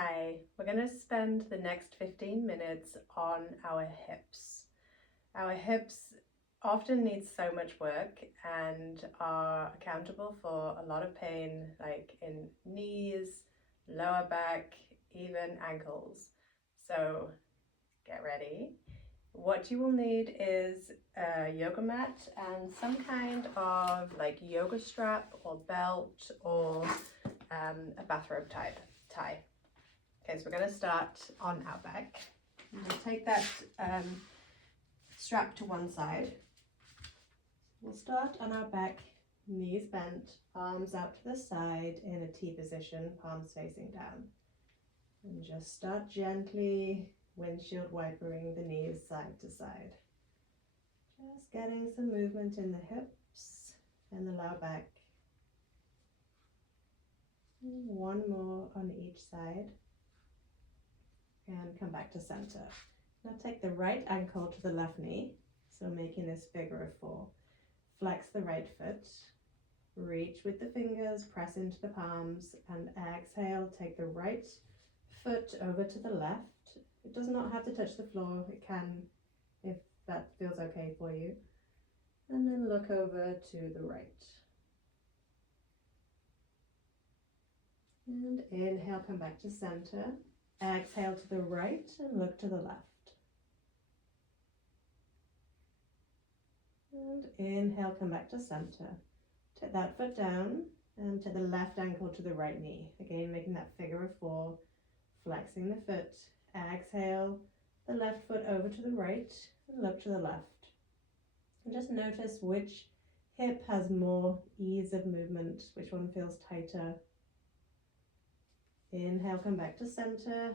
Hi, we're going to spend the next 15 minutes on our hips. Our hips often need so much work and are accountable for a lot of pain, like in knees, lower back, even ankles. So get ready. What you will need is a yoga mat and some kind of like yoga strap or belt or a bathrobe tie. Okay, so we're going to start on our back. We'll take that strap to one side. We'll start on our back, knees bent, arms out to the side in a T position, palms facing down. And just start gently windshield wipering the knees side to side. Just getting some movement in the hips and the lower back. One more on each side. And come back to center. Now take the right ankle to the left knee, so making this figure of 4. Flex the right foot, reach with the fingers, press into the palms, and exhale, take the right foot over to the left. It does not have to touch the floor, it can if that feels okay for you. And then look over to the right. And inhale, come back to center. Exhale to the right and look to the left. And inhale, come back to center. Take that foot down and take the left ankle to the right knee. Again, making that figure of 4, flexing the foot. Exhale, the left foot over to the right and look to the left. And just notice which hip has more ease of movement, which one feels tighter. Inhale, come back to center.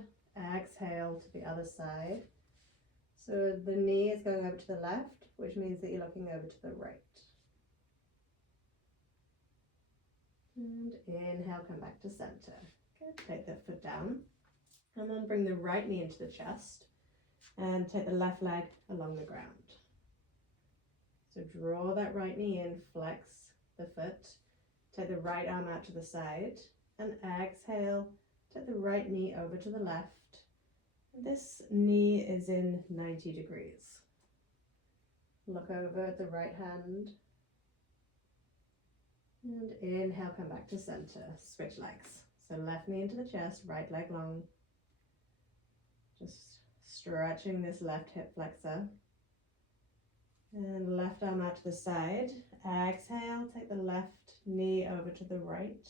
Exhale to the other side. So the knee is going over to the left, which means that you're looking over to the right. And inhale, come back to center. Good, take that foot down. And then bring the right knee into the chest and take the left leg along the ground. So draw that right knee in, flex the foot, take the right arm out to the side, and exhale, take the right knee over to the left. This knee is in 90 degrees. Look over at the right hand. And inhale, come back to center. Switch legs. So left knee into the chest, right leg long. Just stretching this left hip flexor. And left arm out to the side. Exhale, take the left knee over to the right.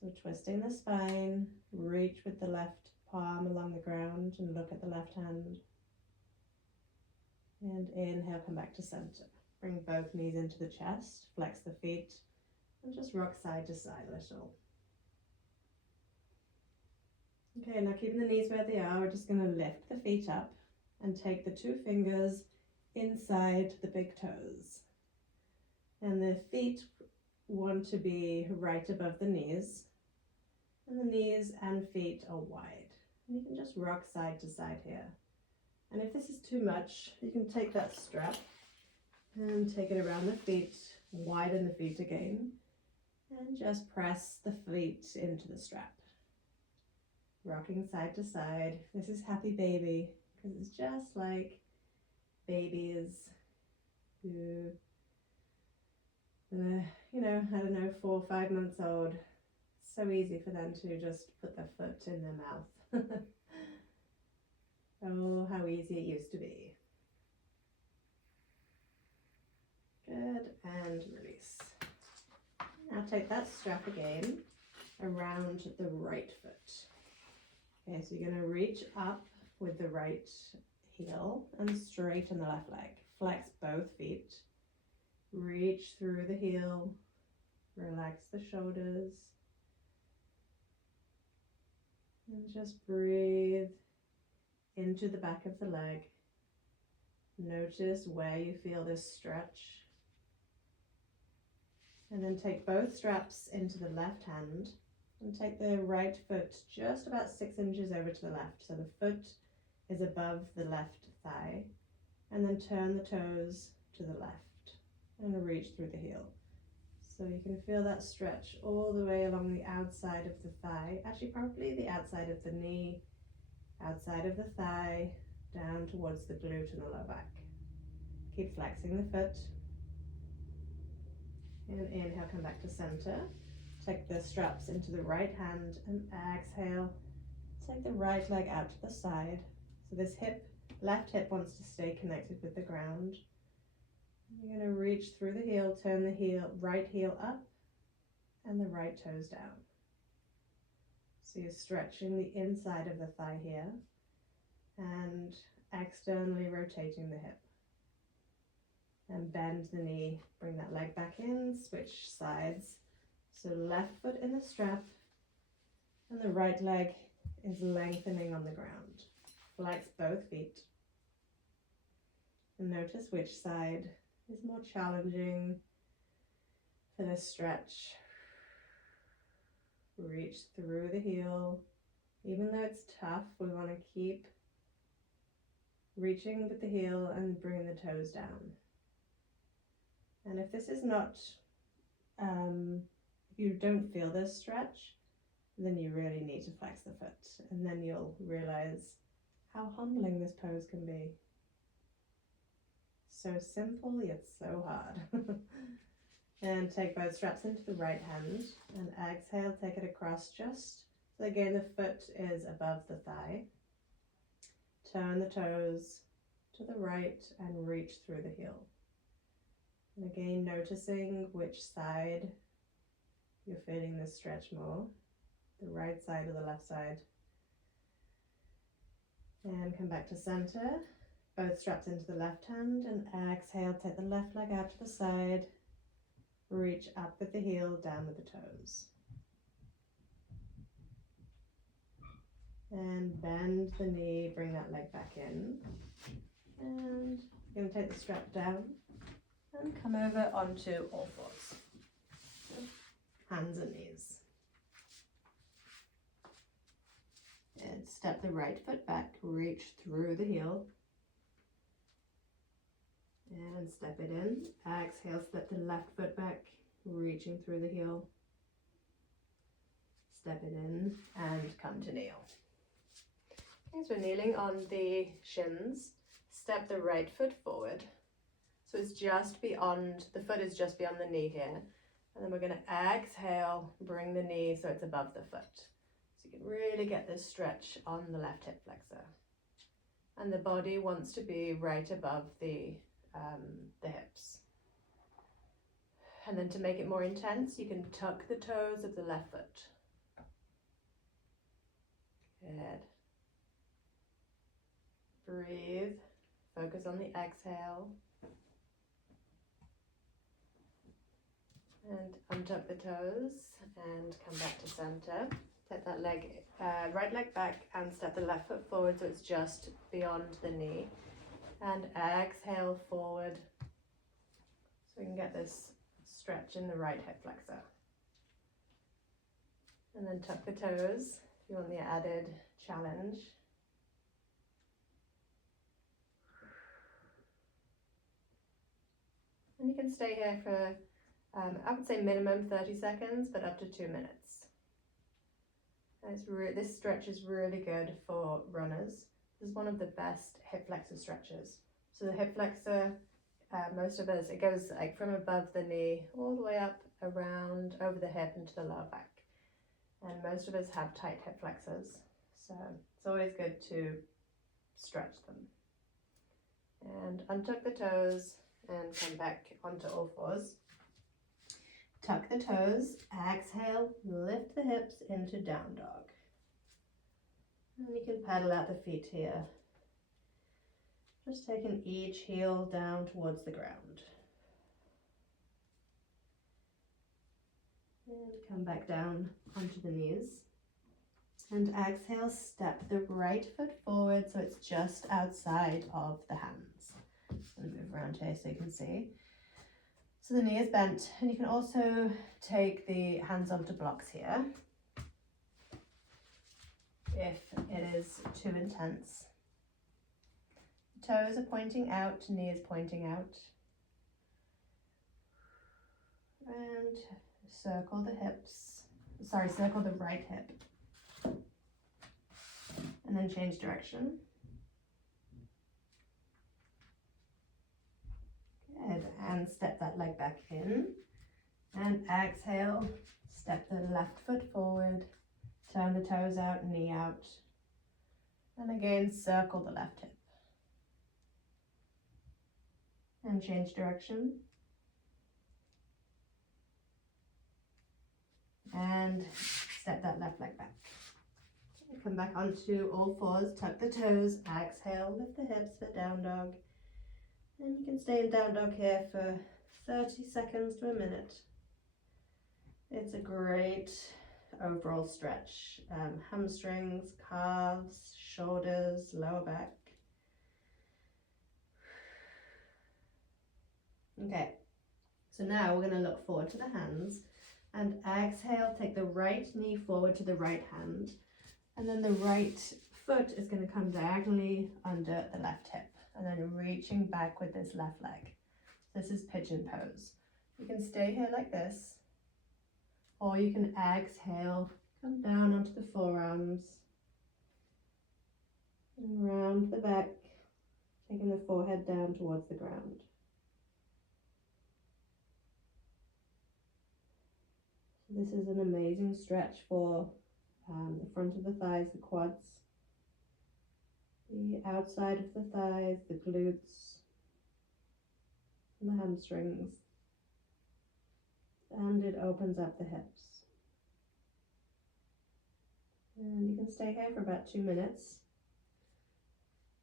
So twisting the spine, reach with the left palm along the ground and look at the left hand. And inhale, come back to center. Bring both knees into the chest, flex the feet, and just rock side to side a little. Okay, now keeping the knees where they are, we're just going to lift the feet up and take the 2 fingers inside the big toes. And the feet want to be right above the knees. And the knees and feet are wide. And you can just rock side to side here. And if this is too much, you can take that strap and take it around the feet, widen the feet again, and just press the feet into the strap. Rocking side to side. This is happy baby, because it's just like babies who, I don't know, 4 or 5 months old. So easy for them to just put their foot in their mouth. Oh, how easy it used to be. Good, and release. Now take that strap again around the right foot. Okay, so you're going to reach up with the right heel and straighten the left leg. Flex both feet. Reach through the heel. Relax the shoulders. And just breathe into the back of the leg. Notice where you feel this stretch. And then take both straps into the left hand and take the right foot just about 6 inches over to the left. So the foot is above the left thigh. And then turn the toes to the left and reach through the heel. So you can feel that stretch all the way along the outside of the thigh, actually probably the outside of the knee, outside of the thigh, down towards the glute and the low back. Keep flexing the foot. And inhale, come back to center. Take the straps into the right hand and exhale. Take the right leg out to the side. So this hip, left hip wants to stay connected with the ground. You're going to reach through the heel, turn the right heel up and the right toes down. So you're stretching the inside of the thigh here and externally rotating the hip. And bend the knee, bring that leg back in, switch sides. So left foot in the strap and the right leg is lengthening on the ground. Flex both feet. And notice which side is more challenging for this stretch. Reach through the heel. Even though it's tough, we want to keep reaching with the heel and bringing the toes down. And if this is not, if you don't feel this stretch, then you really need to flex the foot. And then you'll realize how humbling this pose can be. So simple, yet so hard. And take both straps into the right hand and exhale, take it across just. So again, the foot is above the thigh. Turn the toes to the right and reach through the heel. And again, noticing which side you're feeling this stretch more, the right side or the left side. And come back to center, both straps into the left hand and exhale, take the left leg out to the side, reach up with the heel, down with the toes. And bend the knee, bring that leg back in. And you're going to take the strap down and come over onto all fours. Hands and knees. And step the right foot back, reach through the heel. And step it in. Exhale, step the left foot back, reaching through the heel. Step it in and come to kneel. Okay, so we're kneeling on the shins. Step the right foot forward. So it's just beyond, the foot is just beyond the knee here. And then we're going to exhale, bring the knee so it's above the foot. So you can really get this stretch on the left hip flexor. And the body wants to be right above the hips. And then to make it more intense, you can tuck the toes of the left foot. Good. Breathe. Focus on the exhale. And untuck the toes and come back to center. Take that leg, right leg back and step the left foot forward so it's just beyond the knee. And exhale forward so we can get this stretch in the right hip flexor. And then tuck the toes if you want the added challenge. And you can stay here for, I would say minimum 30 seconds, but up to 2 minutes. And this stretch is really good for runners. This is one of the best hip flexor stretches. So the hip flexor, most of us, it goes like from above the knee all the way up, around, over the hip into the lower back. And most of us have tight hip flexors. So it's always good to stretch them. And untuck the toes and come back onto all fours. Tuck the toes, exhale, lift the hips into down dog. And you can paddle out the feet here. Just taking each heel down towards the ground. And come back down onto the knees. And exhale, step the right foot forward so it's just outside of the hands. I'm going to move around here so you can see. So the knee is bent, and you can also take the hands onto blocks here if it is too intense. The toes are pointing out, knee is pointing out. And circle the hips, circle the right hip. And then change direction. Good, and step that leg back in. And exhale, step the left foot forward, turn the toes out, knee out. And again, circle the left hip. And change direction. And step that left leg back. Come back onto all fours, tuck the toes, exhale, lift the hips for down dog. And you can stay in down dog here for 30 seconds to a minute. It's a great overall stretch. Hamstrings, calves, shoulders, lower back. Okay, so now we're going to look forward to the hands and exhale, take the right knee forward to the right hand, and then the right foot is going to come diagonally under the left hip, and then reaching back with this left leg. This is pigeon pose. You can stay here like this, or you can exhale, come down onto the forearms, and round the back, taking the forehead down towards the ground. This is an amazing stretch for the front of the thighs, the quads, the outside of the thighs, the glutes, and the hamstrings. And it opens up the hips. And you can stay here for about 2 minutes.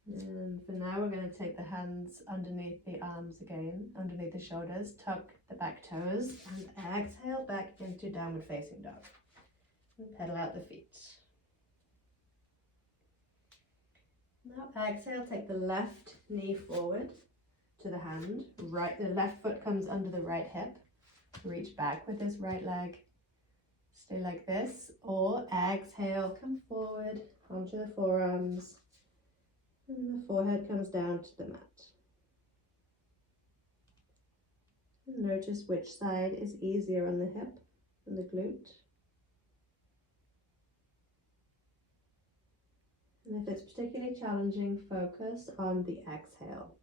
And for now, we're going to take the hands underneath the arms again, underneath the shoulders, tuck the back toes, and exhale back into downward facing dog. And pedal out the feet. Now exhale, take the left knee forward to the hand. The left foot comes under the right hip. Reach back with this right leg. Stay like this, or exhale, come forward onto the forearms. And the forehead comes down to the mat. And notice which side is easier on the hip and the glute. And if it's particularly challenging, focus on the exhale.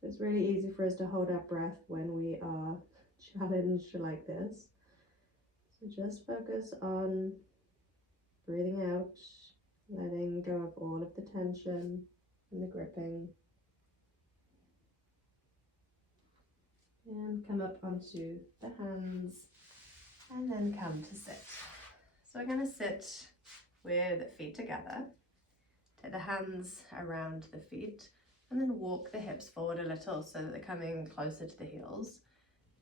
So it's really easy for us to hold our breath when we are challenged like this. So just focus on breathing out, letting go of all of the tension and the gripping. And come up onto the hands and then come to sit. So we're going to sit with feet together. Take the hands around the feet and then walk the hips forward a little so that they're coming closer to the heels.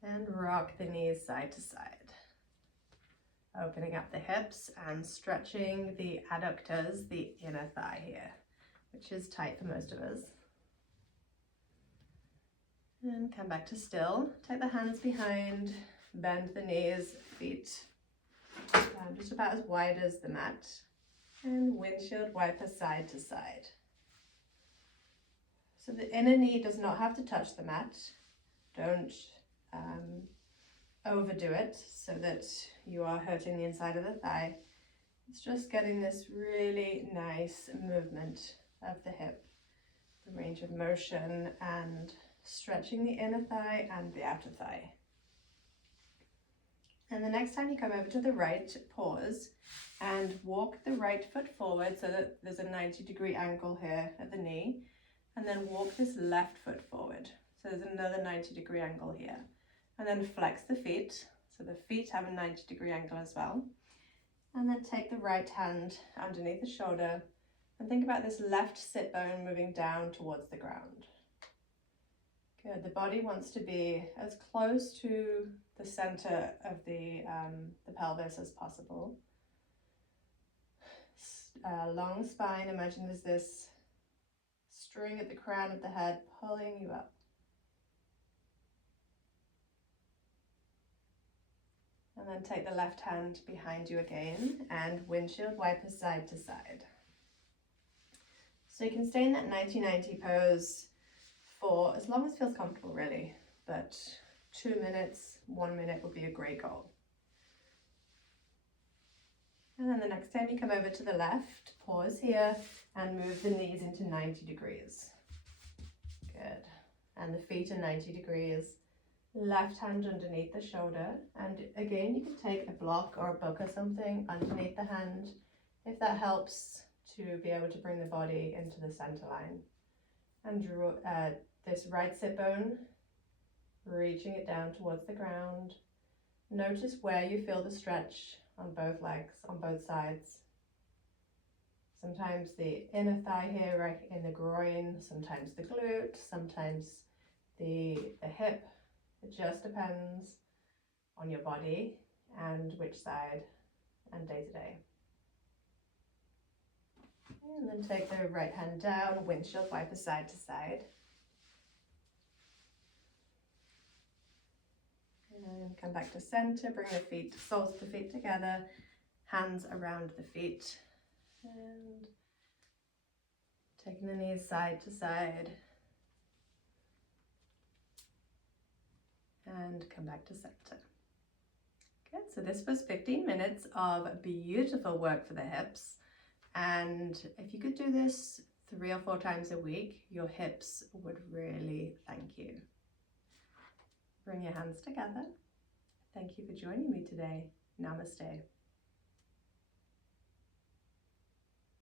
And rock the knees side to side. Opening up the hips and stretching the adductors, the inner thigh here, which is tight for most of us. And come back to still. Take the hands behind, bend the knees, feet just about as wide as the mat. And windshield wiper side to side. So the inner knee does not have to touch the mat. Don't overdo it so that you are hurting the inside of the thigh. It's just getting this really nice movement of the hip, the range of motion, and stretching the inner thigh and the outer thigh. And the next time you come over to the right, pause and walk the right foot forward so that there's a 90-degree angle here at the knee, and then walk this left foot forward. So there's another 90-degree angle here. And then flex the feet, so the feet have a 90-degree angle as well. And then take the right hand underneath the shoulder and think about this left sit bone moving down towards the ground. Good, the body wants to be as close to the center of the pelvis as possible. Long spine, imagine there's this string at the crown of the head pulling you up. And then take the left hand behind you again and windshield wiper side to side. So you can stay in that 90-90 pose for as long as it feels comfortable really, but 2 minutes, 1 minute would be a great goal. And then the next time you come over to the left, pause here and move the knees into 90 degrees. Good. And the feet are 90 degrees. Left hand underneath the shoulder. And again, you can take a block or a book or something underneath the hand if that helps to be able to bring the body into the center line. And draw this right sit bone, reaching it down towards the ground. Notice where you feel the stretch on both legs, on both sides. Sometimes the inner thigh here, right in the groin, sometimes the glute, sometimes the hip. It just depends on your body and which side and day to day. And then take the right hand down, windshield wiper side to side. And come back to center, bring the feet, soles of the feet together, hands around the feet. And taking the knees side to side. And come back to center. Good, so this was 15 minutes of beautiful work for the hips. And if you could do this 3 or 4 times a week, your hips would really thank you. Bring your hands together. Thank you for joining me today. Namaste.